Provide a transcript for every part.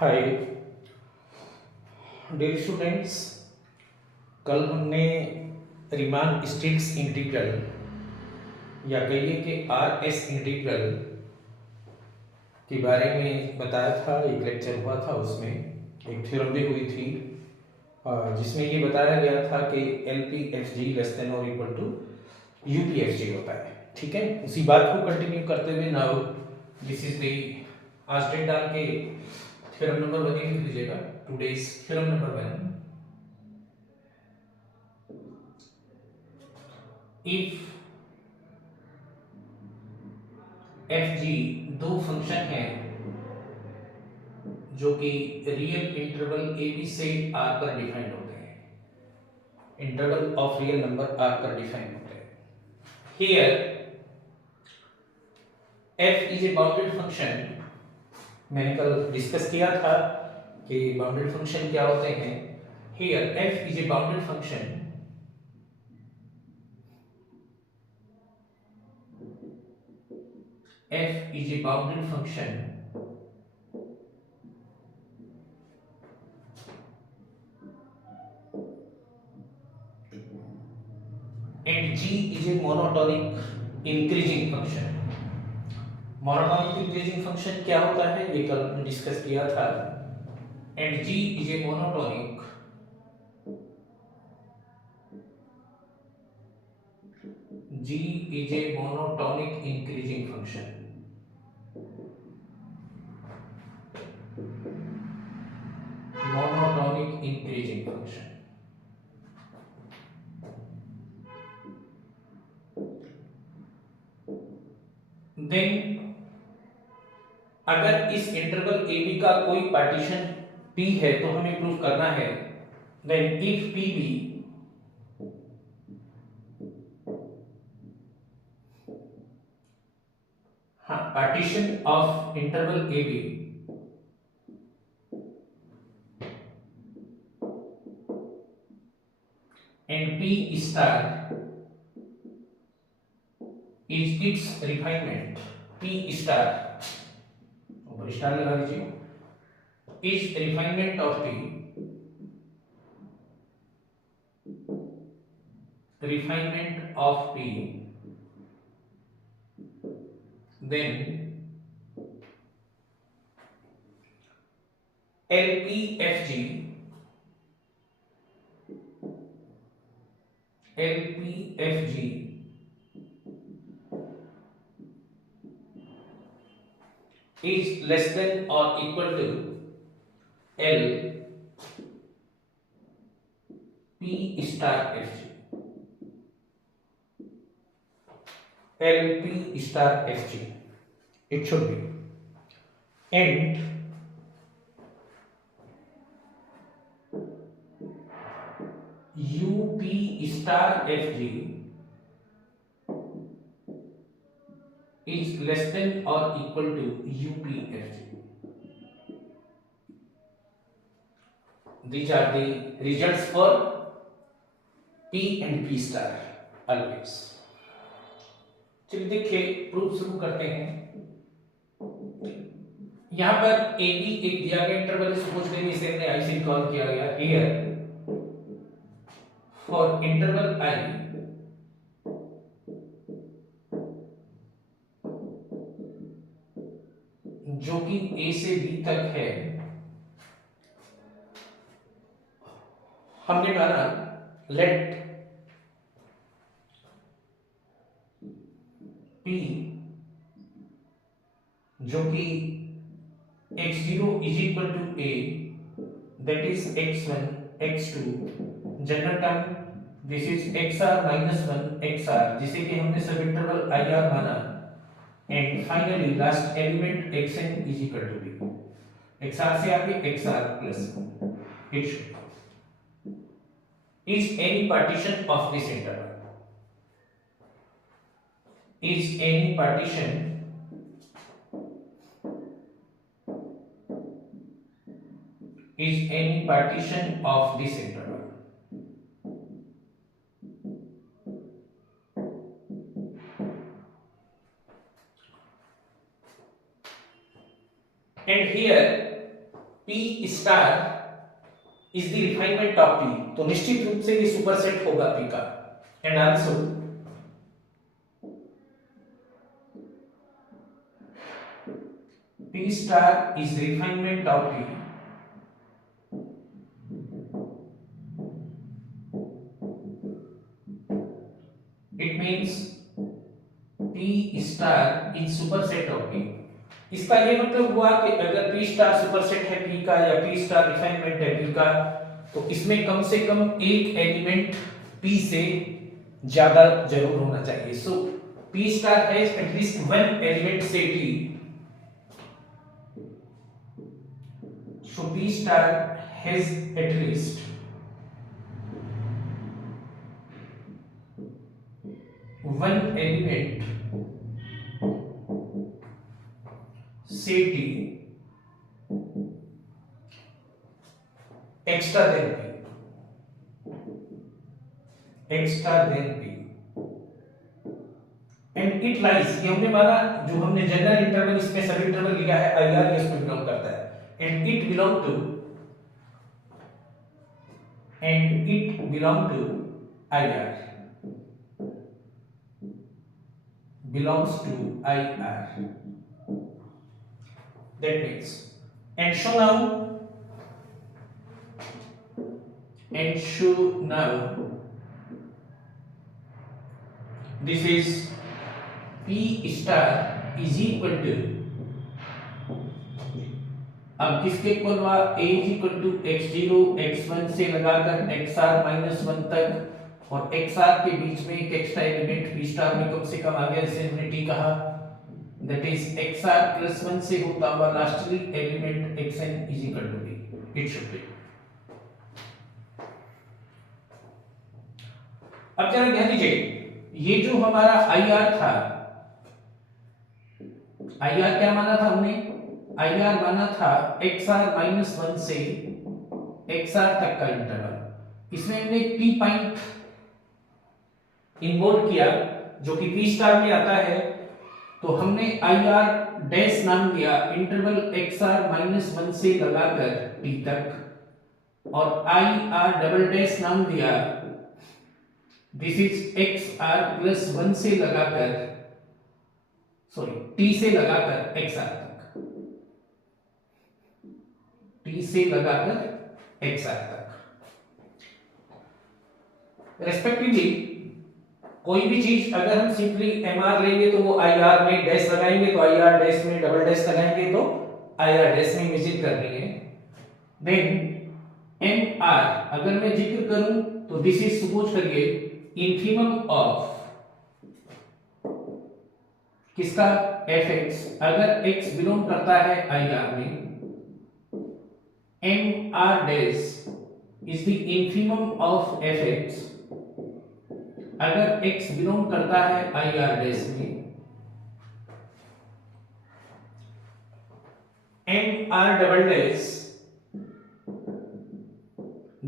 Hi dear students. कल हमने Riemann sticks integral या कहिए कि आर एस इंटीग्रल के बारे में बताया था। एक लेक्चर हुआ था, उसमें एक थ्योरम भी हुई थी जिसमें ये बताया गया था कि L P F G less than और equal to U P F G होता है। ठीक है, उसी बात को कंटिन्यू करते हुए नाउ दिस इज द आज डेट डाल के थ्योरम नंबर 1 लिख लीजिएगा। Today's theorem number 1, if F G दो फंक्शन हैं जो कि रियल इंटरवल ए बी से आर पर डिफाइंड होते हैं, interval of real number R पर डिफाइंड होते हैं। Here F is a bounded function. मैंने कल डिस्कस किया था कि बाउंडेड फंक्शन क्या होते हैं। Here F is a bounded function f is a bounded function and g is a monotonic increasing function। Monotonic increasing function क्या होता है ये कल हमने डिस्कस किया था। And g is a monotonic g is a monotonic increasing function. Monotonic increasing function. Then अगर इस इंटरवल ए बी का कोई पार्टीशन p है तो हमें प्रूव करना है। Then if p be partition of interval AB and P star is its refinement। P star ऊपर स्टार लगा दीजिए। is refinement of P, refinement of P, then LPFG, LPFG is less than or equal to L P star FG, L P star FG it should be, and UP star FG is less than or equal to UPFG. These are the results for P and P star always। चलिए देखिए proof शुरू करते हैं। यहाँ पर A B एक दिया गया इंटरवल है, सपोज करिए इसे हमने आई से कॉल किया गया। हियर फॉर इंटरवल आई जो कि ए से बी तक है, हमने माना लेट P जो कि x0 is equal to a, that is x1 x2 general term, this is xr minus 1 xr जिसे कि हमने सब इंटरवल ir माना, and finally last element xn is equal to b। xr से आगे xr plus h is any partition of this interval, is any partition is any partition of this interval। And here P star is the refinement of P, तो निश्चित रूप से ये superset होगा P का। And also P star is refinement of P. It means P star is superset of P. इसका ये मतलब हुआ कि अगर P स्टार सुपरसेट है P का या P स्टार रिफाइनमेंट है P का, तो इसमें कम से कम एक एलिमेंट P से ज्यादा जरूर होना चाहिए। सो P star has at least one element से P। So P star has at least one element say T extra than P, extra than P, and it lies, ये हमने माना, जो हमने जनरल इंटरवल इसमें सब इंटरवल लिया है IR ये इसमें बिलोंग करता है, and it belong to IR, belongs to IR. That means, and show now this is P star is equal to, अब किसके इक्वल हुआ, a is equal to x0 x1 से लगाकर xr माइनस 1 तक, और xr के बीच में एक एक्स्ट्रा एलिमेंट p स्टार में कम से कम आ गया, जिसे हमने t कहा, दैट इज xr प्लस 1 से होता हुआ lastly element xn is equal to b, it should be. अब जरा ध्यान दीजिए, ये जो हमारा IR था, IR क्या माना था हमने, IR माना था XR माइनस 1 से XR तक का इंटरवल। इसमें हमने P पॉइंट इन्वोल्व किया जो कि P स्टार में आता है, तो हमने IR डैश नाम दिया इंटरवल XR माइनस 1 से लगाकर T तक, और IR डबल डैश नाम दिया दिस इज XR प्लस 1 से लगाकर, सॉरी T से लगाकर XR तक, T से लगाकर XR तक रेस्पेक्टिवली। कोई भी चीज अगर हम सिंपली MR लेंगे तो वो IR में डैश लगाएंगे, तो IR डैश में डबल डैश लगाएंगे तो IR डैश में इमेजिन करनी है। देन MR अगर मैं जिक्र करूं तो दिस इज, सपोज करिए, इंफिमम ऑफ किसका, fx, अगर x बिलोंग करता है IR में, MR dash is the infimum of fx, अगर x बिलोंग करता है IR dash में, MR double dash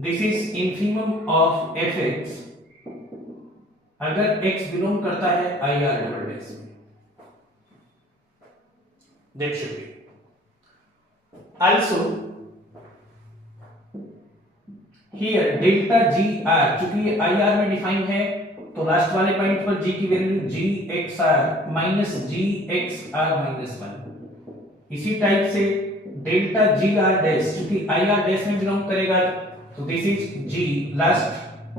this is infimum of fx, अगर x बिलोंग करता है IR double dash में, that should be also here delta GR, चूंकि ये IR में डिफाइन है, तो लास्ट वाले पॉइंट पर G की value GXR minus GXR minus 1। इसी टाइप से डेल्टा GR डैश, चूंकि IR डैश में बिलोंग करेगा, तो this is G last,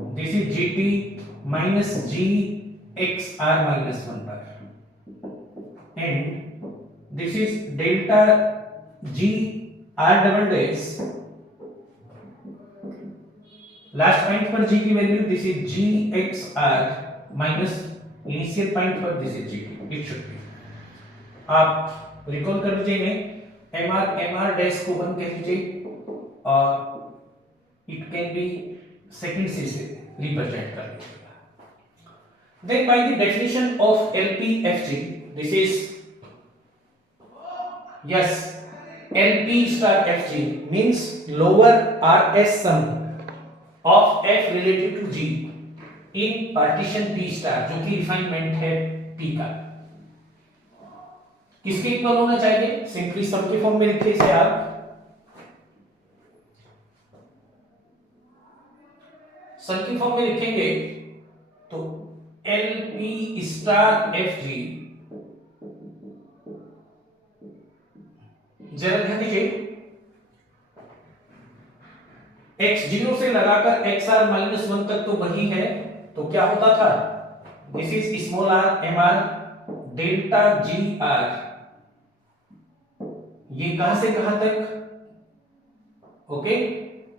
this is GT minus GXR minus 1 पर, and this is delta GR double dash, last point पर G की value this is GXR minus initial point पर this is GT, it should be. आप recall कर लीजिए, MR dash को 1 कह लीजिए, और इट कैन बी सेकंड से रिप्रेजेंट कर लीजिएगा। Then by the definition of LPFG, this is, yes, LP star FG means lower RS sum of f relative to G in partition P star, जो कि refinement है P का, किसके equal होना चाहिए, सिंपली सम के फॉर्म में लिखते इसे आप, सन की फॉर्म में लिखेंगे तो एल पी स्टार एफ जी, जरा ध्यान दीजिए, x0 से लगाकर xr माइनस 1 तक तो वही है, तो क्या होता था, this is small R M R delta G R, ये कहां से कहां तक, ओके,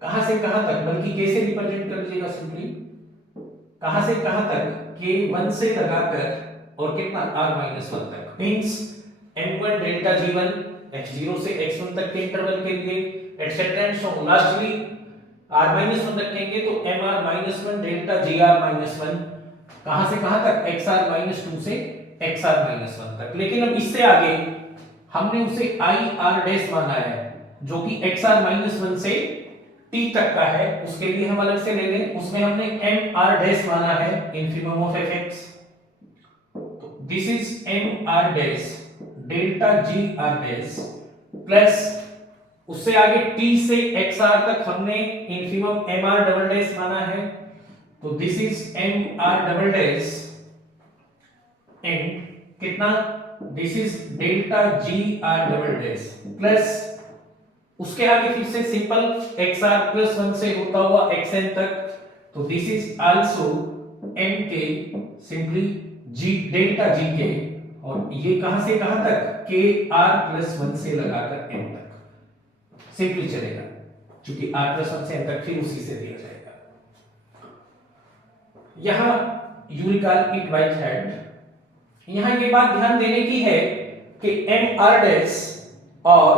कहां से कहां तक, बल्कि कैसे रिप्रेजेंट कर लीजिएगा सिंपली, कहां से कहां तक, k1 से लगाकर और कितना r-1 तक, means m1 delta g1 x0 से x1 तक के इंटरवल के लिए etcetera and so lastly r-1 रखेंगे तो mr-1 डेल्टा gr-1, कहां से कहां तक, xr-2 से xr-1 तक। लेकिन अब इससे आगे हमने उसे ir डैश माना है जो कि xr-1 से t तक का है, उसके लिए हम अलग से ले लें, उसमें हमने mr डैश माना है इंफिनिमम ऑफ fx, तो this is mr dash delta gr dash plus उससे आगे t से xr तक हमने इंफिनिमम mr डबल डैश माना है, तो this is mr double dash and कितना, this is delta gr double dash plus उसके आगे फिर से सिंपल xr प्लस 1 से होता हुआ xn तक, तो this is also mk simply g delta gk, और ये कहां से कहां तक, kr प्लस 1 से लगाकर n तक सिंपली चलेगा, क्योंकि r प्लस 1 से n तक फिर उसी से दिया जाएगा। यहां you recall it by thread, यहां ये बात ध्यान देने की है कि mr डैश और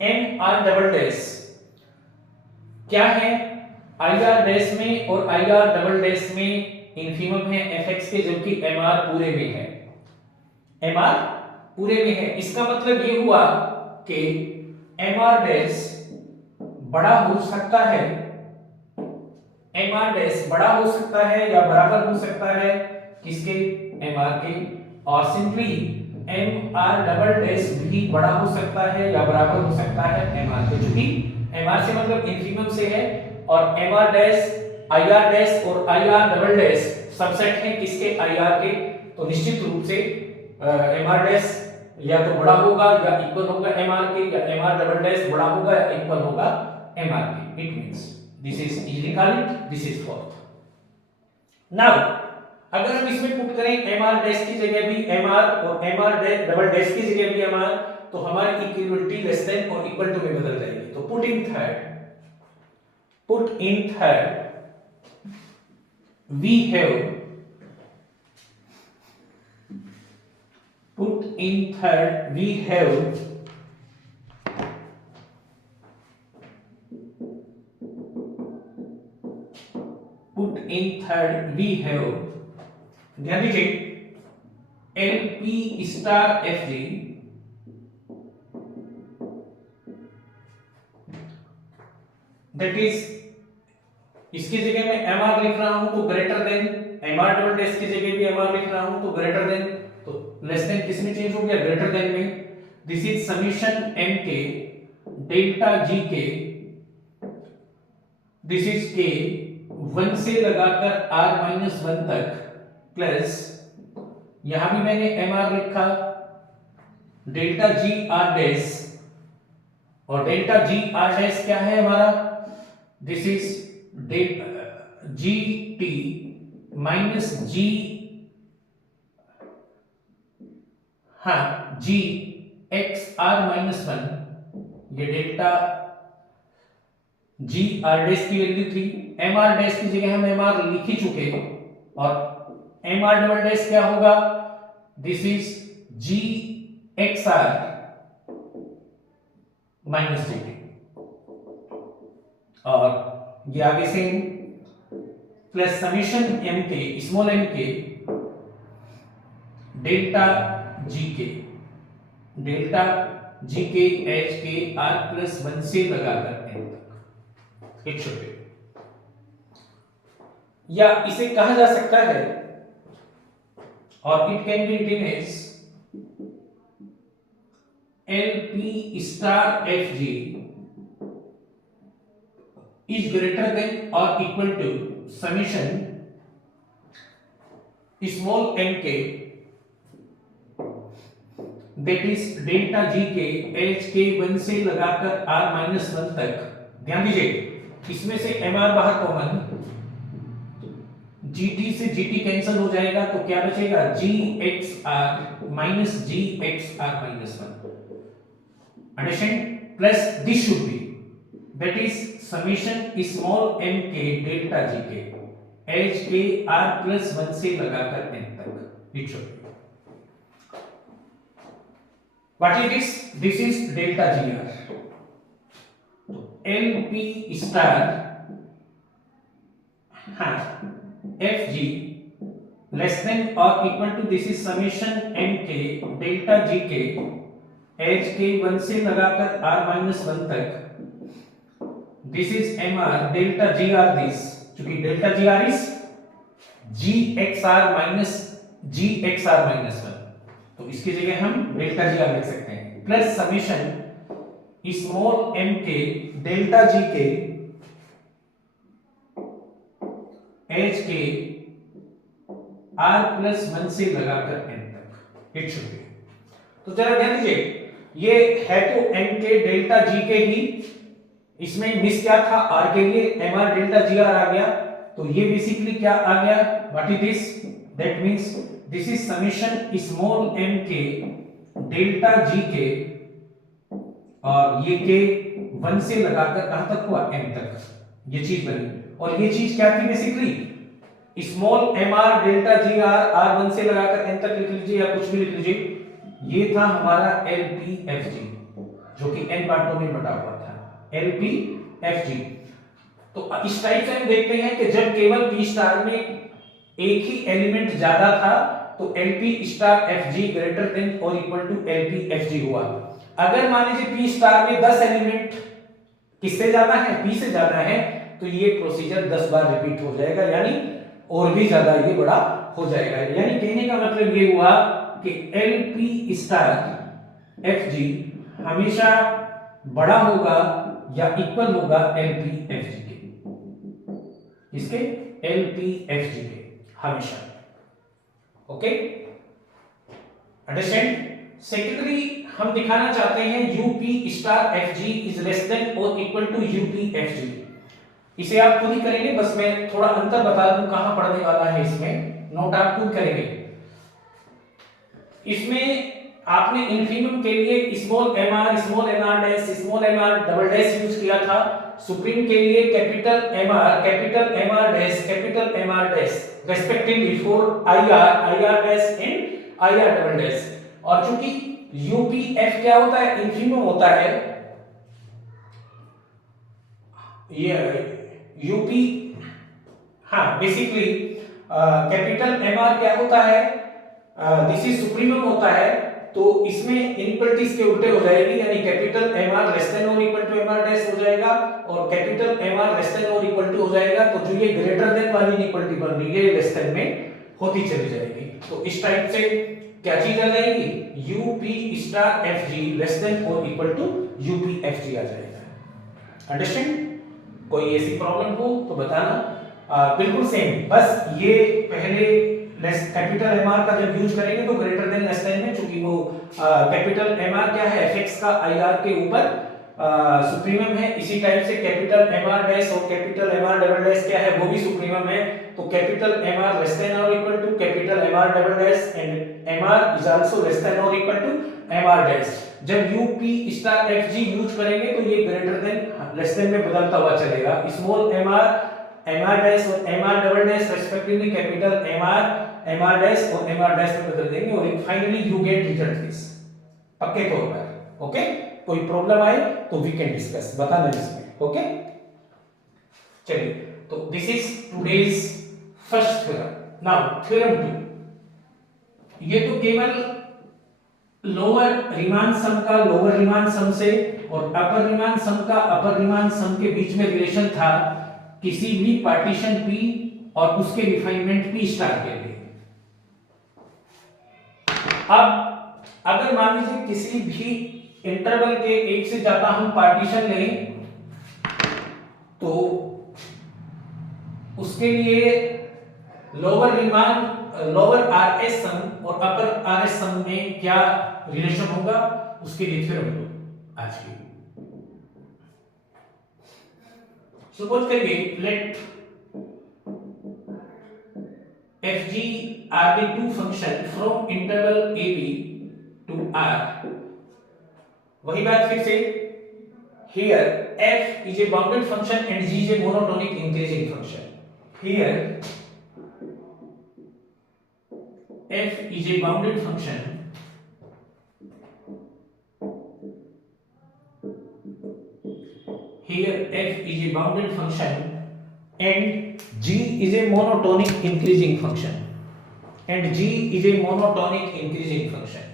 mr डबल डैश क्या है, ir डैश में और ir डबल डैश में इंफिनिमम है fx के, जबकि mr पूरे में है, mr पूरे में है, इसका मतलब ये हुआ कि mr डैश बड़ा हो सकता है, mr डैश बड़ा हो सकता है या बराबर हो सकता है किसके, mr के, और सिंपली mr डबल डैश भी बड़ा हो सकता है या बराबर हो सकता है mr के, क्योंकि mr से मतलब इंफिनिमम से है, और mr डैश ir डैश और ir डबल डैश सबसेट है किसके, ir के, तो निश्चित रूप से mr डैश या तो बड़ा होगा या इक्वल होगा mr के, या mr डबल डैश बड़ा होगा या इक्वल होगा mr के, it means this is easily called, this is fourth. Now अगर हम इसमें पुट करें mr डैश की जगह भी mr और mr डबल डैश की जगह भी mr, तो हमारी इक्वलिटी लेस देन और इक्वल टू में बदल जाएगी, तो put in third we have put in third we have put in third we have, ध्यान दीजिए, LP star FG that is, इसकी जगह मैं mr लिख रहा हूं तो greater than, mr double dash की जगह भी mr लिख रहा हूं तो ग्रेटर देन, तो लेस देन किस में चेंज हो गया, ग्रेटर देन में, this is summation mk delta gk, this is k 1 से लगाकर r-1 तक प्लस यहां भी मैंने mr लिखा डेल्टा gr डैश, और डेल्टा gr डैश क्या है हमारा, this is gt minus g, हाँ g xr-1, ये डेल्टा g r डैश की वैल्यू थी, mr डैश की जगह हम mr लिख ही चुके, और mr डबल डैश क्या होगा, this is g xr minus gt, और ये आगे से plus summation mk small mk delta gk h k r plus 1 से लगाकर n तक, एक छोटे, या इसे कहा जा सकता है, और it can be written as LP star FG is greater than और equal to summation small m के दैट इज डेल्टा g के h के 1 से लगाकर r माइनस 1 तक। ध्यान दीजिए इसमें से mr बाहर कॉमन, gt से gt कैंसिल हो जाएगा तो क्या बचेगा gxr minus gxr minus 1। Understand? Plus this should be that is summation small m के डेल्टा g के h के r प्लस 1 से लगाकर n तक। It should what it is? This is delta gr। तो lp star fg less than और equal to this is summation m के delta g के h के 1 से लगाकर r माइनस 1 तक। This is mr delta gr this, क्योंकि delta gr is gxr minus gxr minus 1, तो इसकी जगह हम डेल्टा gr लिख सकते हैं प्लस समेशन स्मॉल m के डेल्टा g के h के r प्लस 1 से लगाकर n तक। It should B. तो जरा ध्यान दीजिए ये है तो m के डेल्टा g के ही, इसमें मिस क्या था r के लिए mr डेल्टा gr आ गया, तो ये बेसिकली क्या आ गया? What is this? That means this is summation small m के डेल्टा g के और ये के 1 से लगाकर कहां तक हुआ? m तक। ये चीज बनी और ये चीज क्या थी basically? Small mr delta gr r1 से लगाकर n तक लिख लीजिए या कुछ भी लिख लीजिए। ये था हमारा lpfg जो कि n पार्टों में बटा हुआ था lpfg। तो इस टाइप से हम देखते हैं कि जब केवल p स्टार में एक ही एलिमेंट ज्यादा था तो lp star fg greater than और इक्वल टू lpfg हुआ। अगर मान लीजिए p स्टार में 10 एलिमेंट किससे ज्यादा है? p से ज्यादा है, तो ये प्रोसीजर 10 बार रिपीट हो जाएगा, यानी और भी ज्यादा ये बड़ा हो जाएगा। यानी कहने का मतलब ये हुआ कि lp स्टार fg हमेशा बड़ा होगा या इक्वल होगा lpfg के, इसके lpfg के हमेशा। Okay, understand? सेकेंडरी हम दिखाना चाहते हैं up star fg is less than और इक्वल टू upfg। इसे आप खुद ही करेंगे, बस मैं थोड़ा अंतर बता दूं कहां पढ़ने वाला है, इसमें नोट आप खुद करेंगे। इसमें आपने इन्फिनिम के लिए small mr dash small mr double dash use किया था, सुप्रीम के लिए capital mr dash respectively for ir dash and ir double dash. और चूंकि upf क्या होता है? इन्फिनिम होता है, ये UP बेसिकली कैपिटल MR क्या होता है? दिस इज सुप्रीमम होता है, तो इसमें इनइक्वालिटी इसके उल्टे हो जाएगी, यानी कैपिटल MR लेस देन और इक्वल टू MR डैश हो जाएगा और कैपिटल MR लेस देन और इक्वल टू हो जाएगा। तो जो ये ग्रेटर देन वाली इनइक्वालिटी बन रही है लेस देन में होती चली जाएगी। तो इस टाइप से क्या चीज आ जाएगी? UP star FG less than और इक्वल टू UPFG आ जाएगा। अंडरस्टैंड? कोई ऐसी प्रॉब्लम हो तो बताना। बिल्कुल सेम, बस ये पहले लेस कैपिटल MR का जब यूज करेंगे तो ग्रेटर देन लेस देन में, चूंकि वो कैपिटल MR क्या है? fx का IR के ऊपर सुप्रीमम है, इसी टाइप से कैपिटल MR डैश और कैपिटल MR डबल डैश क्या है? वो भी सुप्रीमम है। तो कैपिटल MR लेस देन और equal to capital MR double dash and MR is also less than और इक्वल टू MR डैश। जब UP स्टार FG यूज करेंगे तो ये ग्रेटर देन लेस देन में बदलता हुआ चलेगा। स्मॉल MR डैश और MR double dash respectively capital MR dash और MR डैश में बदल देंगे और finally you get result this पक्के तौर पर। ओके, कोई प्रॉब्लम आए तो वी कैन डिस्कस, बताना इसमें। ओके, चलिए, तो this is today's first theorem. Now theorem 2, ये तो केवल लोअर रीमान सम का लोअर रीमान सम से और अपर रीमान सम का अपर रीमान सम के बीच में रिलेशन था किसी भी पार्टीशन P और उसके रिफाइनमेंट P स्टार के लिए। अब अगर मान लीजिए किसी भी इंटरवल के एक से ज्यादा हम पार्टीशन लें तो उसके लिए लोअर आर एस सम और अपर आर एस सम में क्या रिलेशन होगा उसके लिए फिर हम लोग आज की सपोज करिए let F G R the two function from interval A B to R. वही बात फिर से, here f is a bounded function and g is a monotonic increasing function. Here f is a bounded function and g is a monotonic increasing function. Monotonic increasing function.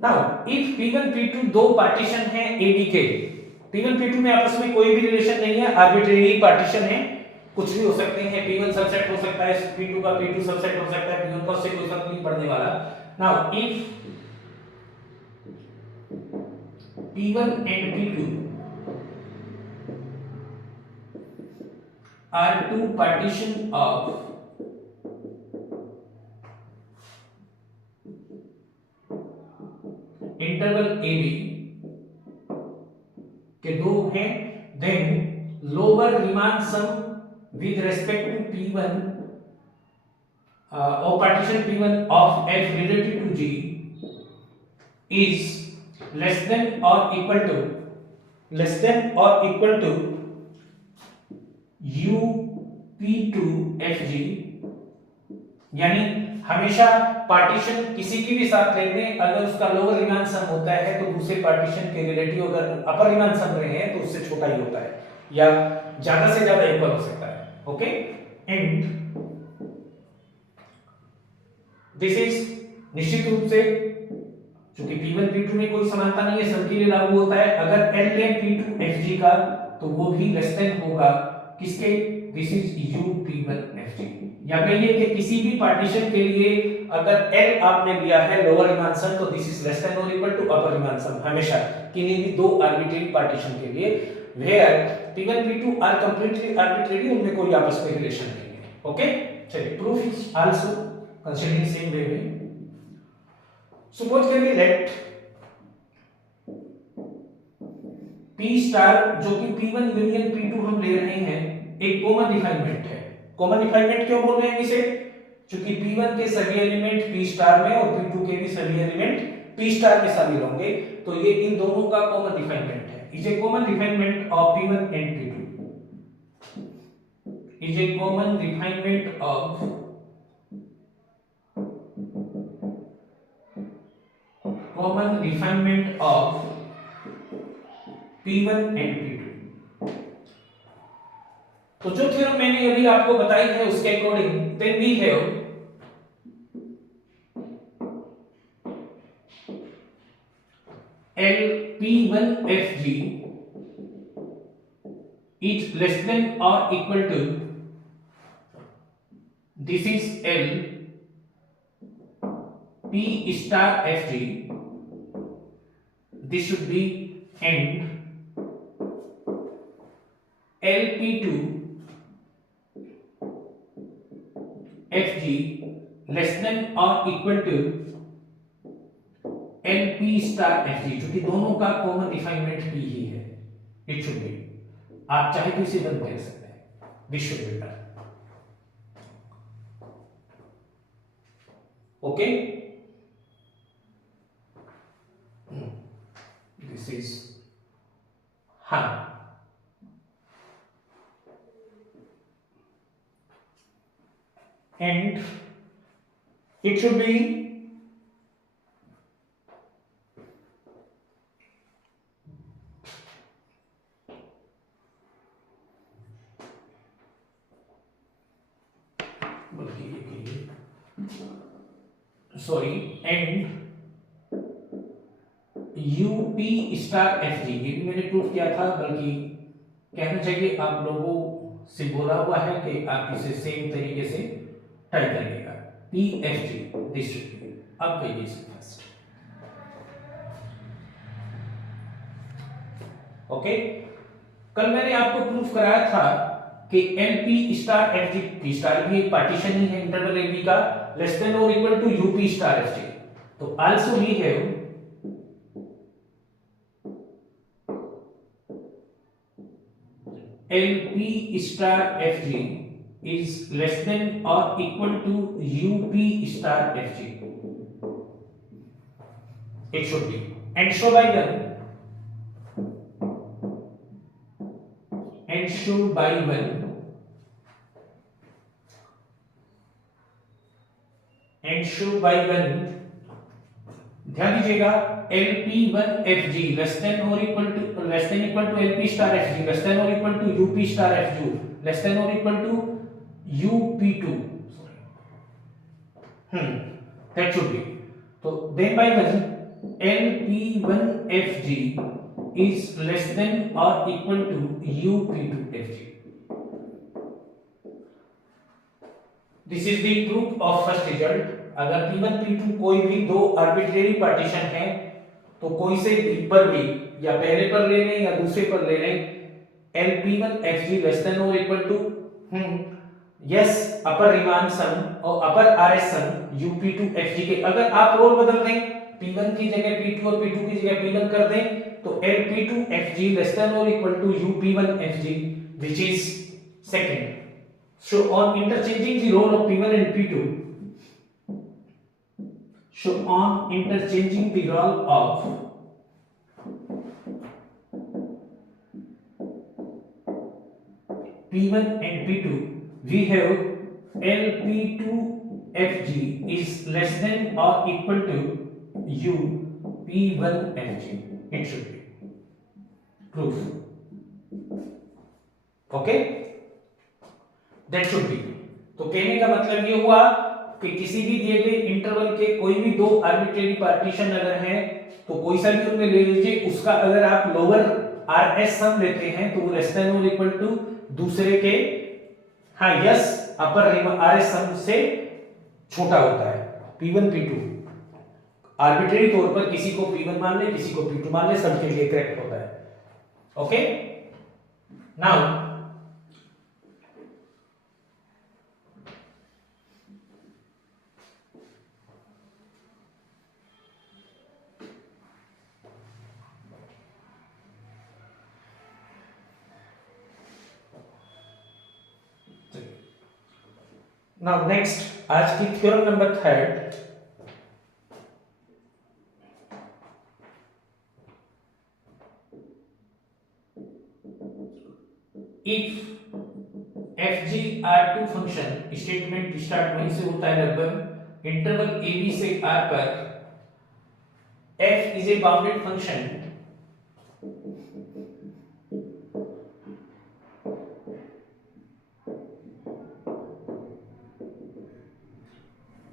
Now, if P1 P2 दो partition है AD के, P1 P2 में आपस में कोई भी relation नहीं है, आर्बिट्रेरी पार्टीशन है, कुछ भी हो सकते हैं, P1 सबसेट हो सकता है, P2 का P2 सबसेट हो सकता है, P1 का उससे कोई फर्क नहीं पड़ने वाला। Now, if P1 and P2 are two partition of interval A B के दो हैं, then lower Riemann sum with respect to P1 और partition P1 of f relative to G is less than or equal to u P2 FG। यानी हमेशा partition किसी की भी साथ लेंगे, अगर उसका लोअर रीमान सम होता है तो दूसरे पार्टीशन के रिलेटिव अगर अपर रीमान सम रहे हैं तो उससे छोटा ही होता है या ज्यादा से ज्यादा इक्वल हो सकता है। ओके, एंड दिस इज निश्चित रूप से क्योंकि P1 P2 में कोई समानता नहीं है, सबके लिए लागू होता है। अगर L लें P2 FG का तो वो भी लेस देन होगा किसके, this is u P1 FG। या कहिए कि किसी भी पार्टीशन के लिए अगर L आपने लिया है लोअर रीमान सम तो दिस इज लेस देन और इक्वल टू अपर रीमान सम, हमेशा किन्हीं भी दो आर्बिट्रेरी पार्टीशन के लिए, where P1 P2 are completely arbitrary, उनमें कोई आपस में रिलेशन नहीं है। ओके, चलिए proof is also considering same way में। सपोज करिए लेट P स्टार जो कि P1 यूनियन P2 हम ले रहे हैं एक कॉमन रिफाइनमेंट है। कॉमन रिफाइनमेंट क्यों बोल रहे हैं इसे, क्योंकि P1 के सभी एलिमेंट P स्टार में और P2 के भी सभी एलिमेंट P स्टार में शामिल होंगे, तो ये इन दोनों का कॉमन रिफाइनमेंट है। Is a common refinement of P1 and P2, is a common refinement of P1 and P2। तो जो थ्योरम मैंने अभी आपको बताई है उसके according then we have L P1 FG is less than or equal to, this is L P star FG, this should be, and LP2 FG less than or equal to LP star FG, जो कि दोनों का common refinement P ही है। It should be, आप चाहे तो इसे बंद कर सकते हैं, this should be done. Okay, this is हाँ, and it should be sorry and UP star FG, ये भी मैंने प्रूफ किया था, बल्कि कहना चाहिए आप लोगों से बोला हुआ है कि आप इसे सेम तरीके से टाइप करिएगा, P F ji, this should be. अब कहिए इसे फर्स्ट। ओके, कल मैंने आपको प्रूफ कराया था कि L P star F G, P star भी एक पार्टीशन ही है इंटरवल ए बी का, लेस देन और equal to U P star F G. तो also we have L P star F G is less than or equal to UP star FG. It should be. And show by one. And show by one. And show by one. ध्यान दीजिएगा, LP1FG less than or equal to LP star FG less than or equal to UP star FG less than or equal to UP2. That should be. So then by one, LP1FG is less than or equal to UP2FG. This is the proof of first result. अगर P1 P2 कोई भी दो arbitrary partition है तो कोई से पर भी या पहले पर ले लें या दूसरे पर ले लें, LP1FG less than or equal to yes upper Riemann sum और अपर आरएस सम UP2FG के, अगर आप रोल बदल दें, P1 की जगह P2 और P2 की जगह P1 कर दें, तो LP2FG less than or equal to UP1FG which is second. So on interchanging the role of P1 and P2, so on interchanging the role of P1 and P2, we have LP2FG is less than or equal to UP1FG. It should be proof. Okay, that should be. तो कहने का मतलब ये हुआ कि किसी भी दिए गए इंटरवल के कोई भी दो आर्बिट्रेरी पार्टीशन अगर हैं तो कोई सा भी उनमें ले लीजिए, उसका अगर आप लोअर आरएस सम लेते हैं तो वो लेस देन और इक्वल टू दूसरे के, हाँ यस अपर आरएस सम से छोटा होता है। P1 P2 आर्बिट्रेरी तौर पर किसी को P1 मान ले, किसी को P2 मान ले, सबके लिए करेक्ट होता है। ओके, नाउ नाउ नेक्स्ट आज की theorem number third. If FG R2 function, statement start वहीं से होता है लगभग, इंटरवल AB से R पर F is a bounded function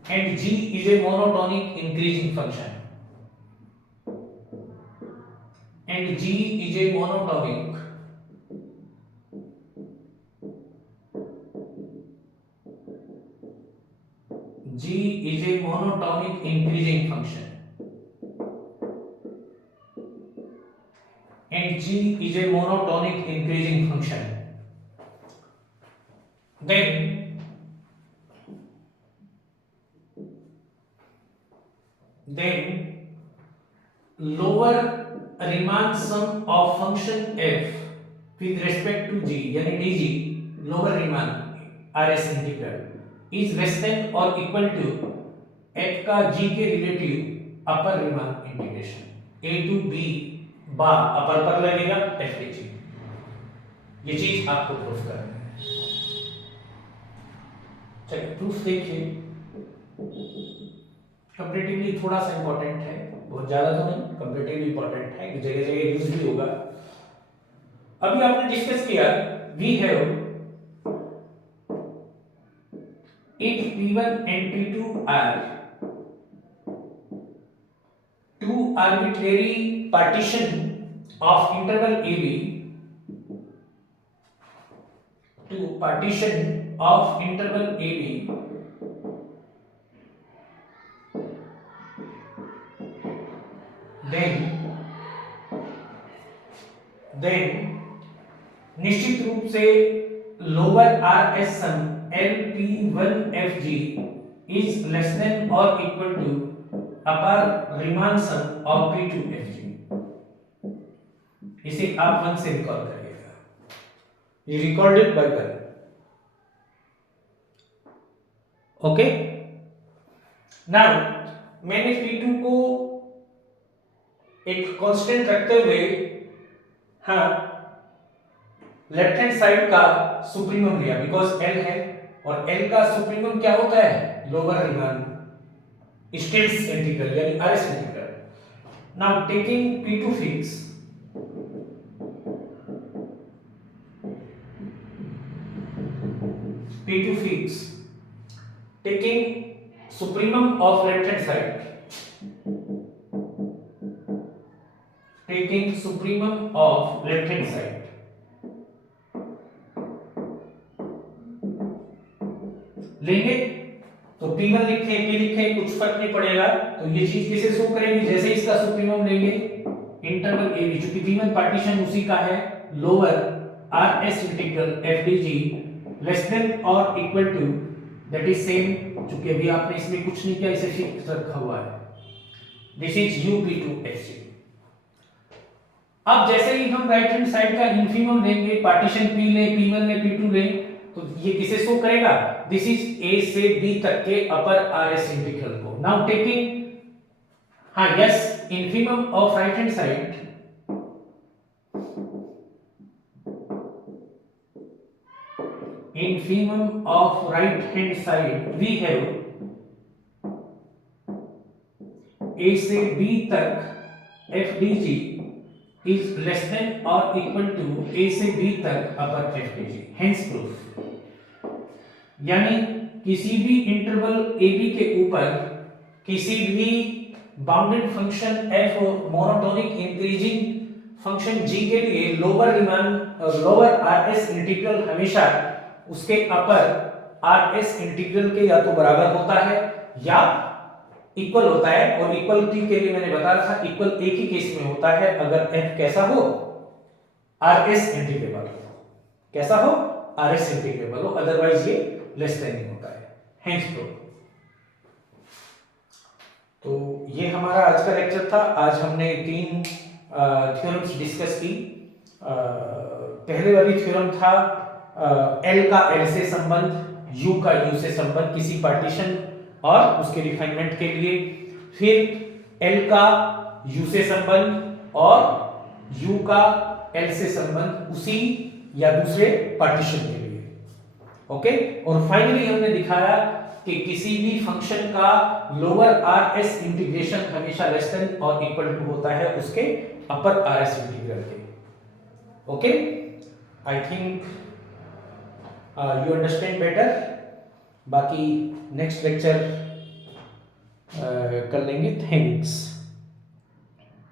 and G is a monotonic increasing function, and G is a monotonic increasing function, and G is a monotonic increasing function, then lower Riemann sum of function f with respect to g यानी dg, lower Riemann RS integral is less than or equal to f का g के relative upper Riemann integration a to b बा अपर पर लगेगा f के g। ये चीज आपको प्रूफ करनी है। चलिए प्रूफ देखिए, कंपैरेटिवली थोड़ा सा इंपॉर्टेंट है, बहुत ज्यादा तो नहीं, कंपैरेटिवली इंपॉर्टेंट है कि जगह जगह यूज भी होगा। अभी आपने डिस्कस किया we have if P1 and P2 are two arbitrary partition of interval AB to partition of interval AB then निश्चित रूप से lower R S sum LP1FG is less than or equal to upper Riemann sum of P2FG। इसे आप 1 से recall करिएगा, ये recorded by one. Okay, now मैंने P2 को एक कांस्टेंट रखते हुए हाँ लेफ्ट हैंड साइड का सुप्रीमम लिया, बिकॉज L है और L का सुप्रीमम क्या होता है, लोअर रीमान स्टिल्स इंटीग्रल यानी RS integral. Now taking P2 fix, P2 fix, taking supremum of left hand side, taking supremum of left hand side, लेंगे तो P1 लिखे P लिखे कुछ फर्क नहीं पड़ेगा, तो ये चीज किसे शो करेगी, जैसे इसका सुप्रीमम लेंगे इंटरवल ए बी, चूंकि P1 पार्टीशन उसी का है lower RS integral FDG less than और equal to, that is same, चूंकि अभी आपने इसमें कुछ नहीं किया, इसे फिक्स रखा हुआ है, दिस इज UP2FG। अब जैसे ही हम राइट हैंड साइड का इन्फीमम लेंगे, पार्टीशन P ले, P1 ले, P2 ले, तो ये किसे शो करेगा, दिस इज A से B तक के अपर RS इंटीग्रल को। नाउ टेकिंग हाँ yes infimum of right hand side, infimum of right hand side we have A से B तक FDG is less than or equal to A से B तक upper FDG, hence proof। यानी किसी भी interval AB के ऊपर किसी भी बाउंडेड फंक्शन f और मोनोटोनिक इंक्रीजिंग फंक्शन g के लिए lower Riemann lower RS integral हमेशा उसके अपर RS इंटीग्रल के या तो बराबर होता है या इक्वल होता है, और इक्वलिटी के लिए मैंने बताया था इक्वल एक ही केस में होता है, अगर f कैसा हो, RS इंटीग्रेबल हो, कैसा हो, RS इंटीग्रेबल हो, अदरवाइज ये लेस देन ही होता है, हेंस प्रूफ। तो ये हमारा आज का लेक्चर था। आज हमने 3 थ्योरम्स डिस्कस की। पहले वाली थ्योरम था L का L से संबंध, U का U से संबंध किसी पार्टीशन और उसके रिफाइनमेंट के लिए, फिर L का U से संबंध और U का L से संबंध उसी या दूसरे पार्टीशन के लिए, ओके। और फाइनली हमने दिखाया कि किसी भी फंक्शन का लोअर RS इंटीग्रेशन हमेशा लेस देन और इक्वल टू होता है उसके अपर RS इंटीग्रल के, okay. I think you understand better. बाकी नेक्स्ट लेक्चर कर लेंगे। थैंक्स।